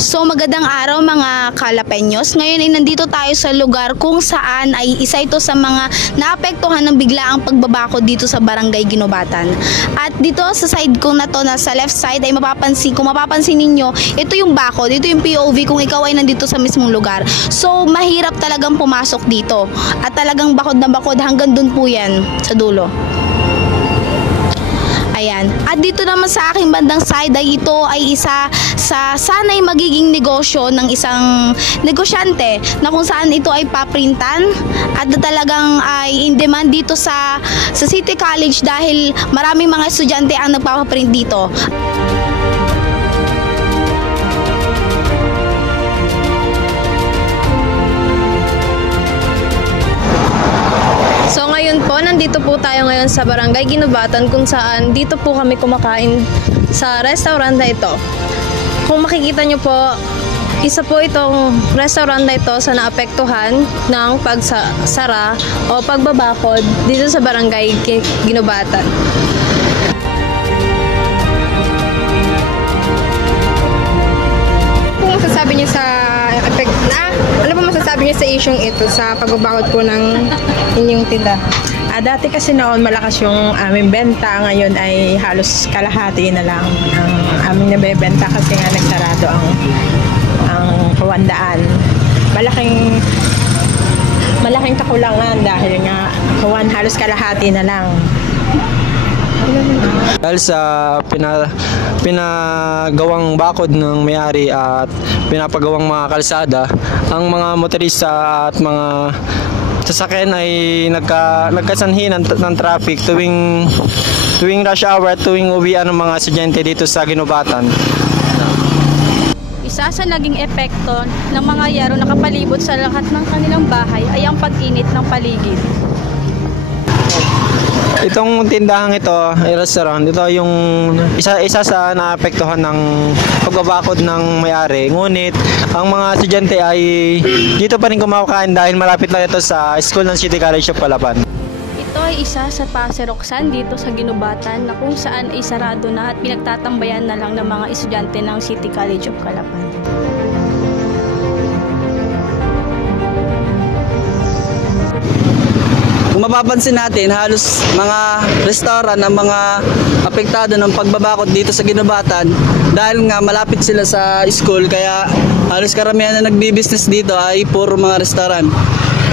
So magandang araw mga Kalapeños. Ngayon ay nandito tayo sa lugar kung saan ay isa ito sa mga naapektuhan ng biglaang pagbabako dito sa Barangay Ginubatan. At dito sa side kong na to, na sa left side, ay kung mapapansin ninyo, ito yung bakod, ito yung POV kung ikaw ay nandito sa mismong lugar. So mahirap talagang pumasok dito. At talagang bakod na bakod hanggang dun po yan sa dulo. Ayan. At dito naman sa aking bandang side ay ito ay isa sa sana'y magiging negosyo ng isang negosyante na kung saan ito ay paprintan at talagang ay in demand dito sa City College dahil maraming mga estudyante ang nagpapaprint dito. So ngayon po, nandito po tayo ngayon sa Barangay Ginubatan kung saan dito po kami kumakain sa restaurant na ito. Kung makikita nyo po, isa po itong restaurant na ito sa naapektuhan ng pagsara o pagbabakod dito sa Barangay Ginubatan. Kung masasabi niyo sa effect ano po masasabi niyo sa issue ito sa pagbabakod po ng inyong tinda? Dati kasi noon malakas yung aming benta, ngayon ay halos kalahati na lang ang aming nabebenta kasi nga nagsarado ang kawandaan. Malaking kakulangan dahil nga halos kalahati na lang. Dahil sa pinagawang bakod ng may-ari at pinapagawang mga kalsada, ang mga motorista at mga sasakyan ay nagkasanhi ng traffic tuwing rush hour at tuwing uwian ng mga estudyante dito sa Ginubatan. Isa sa naging epekto ng mga yaro na kapalibot sa lahat ng kanilang bahay ay ang pag-init ng paligid. Itong tindahan ito, restaurant, ito yung isa sa naapektuhan ng pagbabakod ng may-ari. Ngunit ang mga estudyante ay dito pa rin kumakain dahil malapit lang ito sa school ng City College of Calapan. Ito ay isa sa paseroksan dito sa Ginubatan na kung saan ay sarado na at pinagtatambayan na lang ng mga estudyante ng City College of Calapan. Kung mapapansin natin, halos mga restaurant ang mga apektado ng pagbabakod dito sa Ginubatan dahil nga malapit sila sa school, kaya halos karamihan na nagbi-business dito ay puro mga restaurant.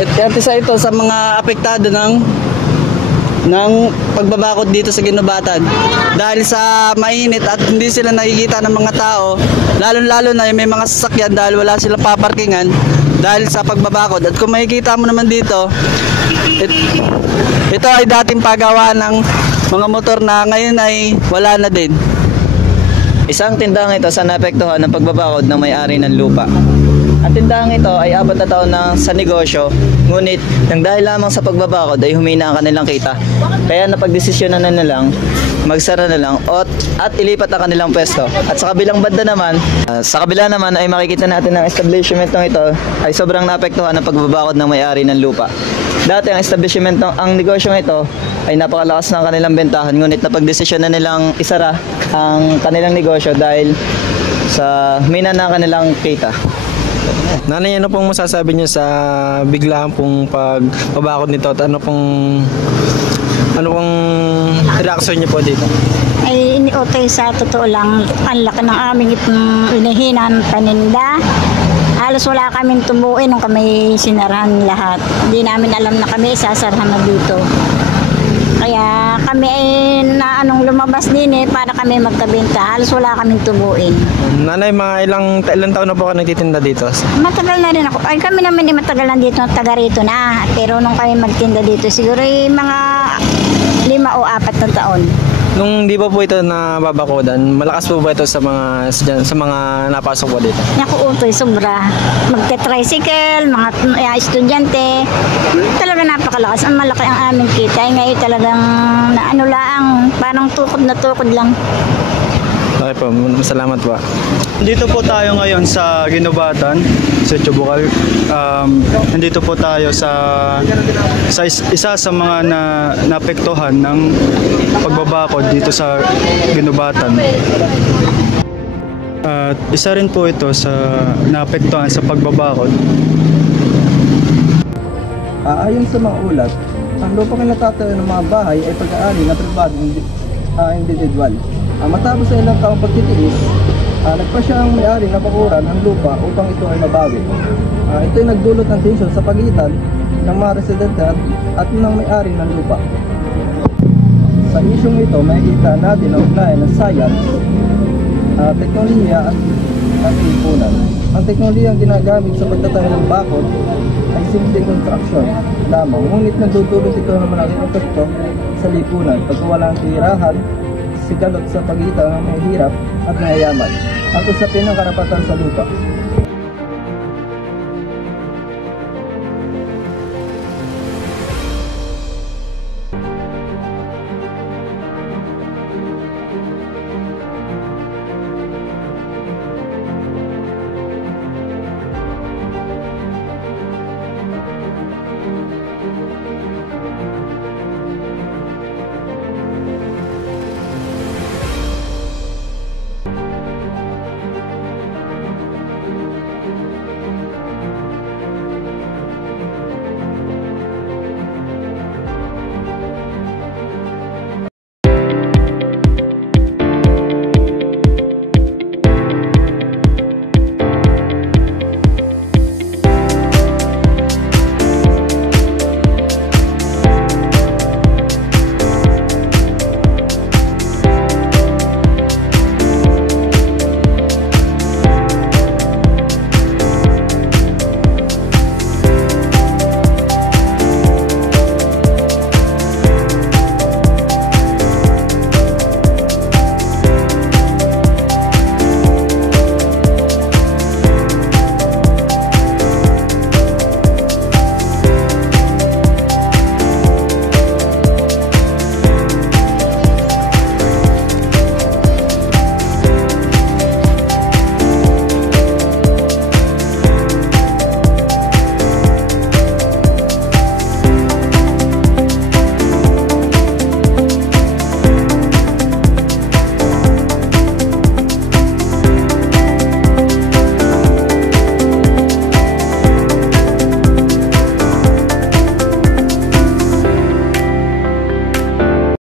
At isa ito sa mga apektado ng pagbabakod dito sa Ginubatan dahil sa mainit at hindi sila nakikita ng mga tao, lalo na may mga sasakyan dahil wala silang paparkingan dahil sa pagbabakod. At kung makikita mo naman dito, ito ay dating pagawa ng mga motor na ngayon ay wala na din. Isang tindahan ito sa naapektuhan ng pagbabakod ng may-ari ng lupa. Ang tindahan ito ay 4 na taon na sa negosyo, ngunit nang dahil lamang sa pagbabakod ay humina ang kanilang kita. Kaya napagdesisyonan na lang, magsara na lang at ilipat ang kanilang pwesto. At sa kabilang banda naman, ay makikita natin ang establishment ng ito ay sobrang naapektuhan ng pagbabakod ng may-ari ng lupa. Dati ang negosyo ito ay napakalakas ng kanilang bentahan, ngunit napagdesisyon na nilang isara ang kanilang negosyo dahil sa humina na ang kanilang kita. Nanay, ano pong masasabi niyo sa biglaan pong pagbabakod nito at ano pong reaksyon niyo po dito? Ay iniotay sa totoo lang, ang laki ng aming inihinan paninda. Halos wala kaming tumuin nung kami sinarahan lahat. Hindi namin alam na kami isasarahan na dito. Kaya kami ay lumabas din para kami magkabenta. Halos wala kaming tubuin. Nanay, mga ilang taon na po kayo nagtitinda dito? Matagal na rin ako. Ay, kami naman matagal na dito, taga rito na. Pero nung kami magtinda dito, siguro mga 5 o 4 na taon. Nung di pa po ito nababakodan, malakas po ba ito sa mga napasok po dito? Naku, utoy, sobra. Magte-tricycle, mga estudyante. Talaga napakalakas. Ang malaki ang aming kita. Ngayon talagang parang tukod na tukod lang. Okay po, salamat po. Dito po tayo ngayon sa Ginubatan, sa Chubukal. Nandito po tayo sa isa sa mga naapektuhan ng pagbabakod dito sa Ginubatan. At isa rin po ito sa naapektuhan sa pagbabakod. Ayon sa mga ulat, ang lupang kinatatayo ng mga bahay ay pag-aari na pribadong individual. Matapos sa ilang taong pagtitiis, nagpasya ang may-ari na pakuran ng lupa upang ito ay mabawi. Ito ay nagdulot ng tensyon sa pagitan ng mga residente at ng may-ari ng lupa. Sa isyong ito, makikita natin ang ugnayan ng science, teknolohiya at lipunan. Ang teknolohiya ang ginagamit sa pagtatayo ng bakod ay simpleng construction lamang, ngunit nagdudulot ito ng malaking epekto sa lipunan pagkawalang tirahan, sigalot sa pagitan ng mahihirap at mayayaman at usapin ng karapatan sa lupa.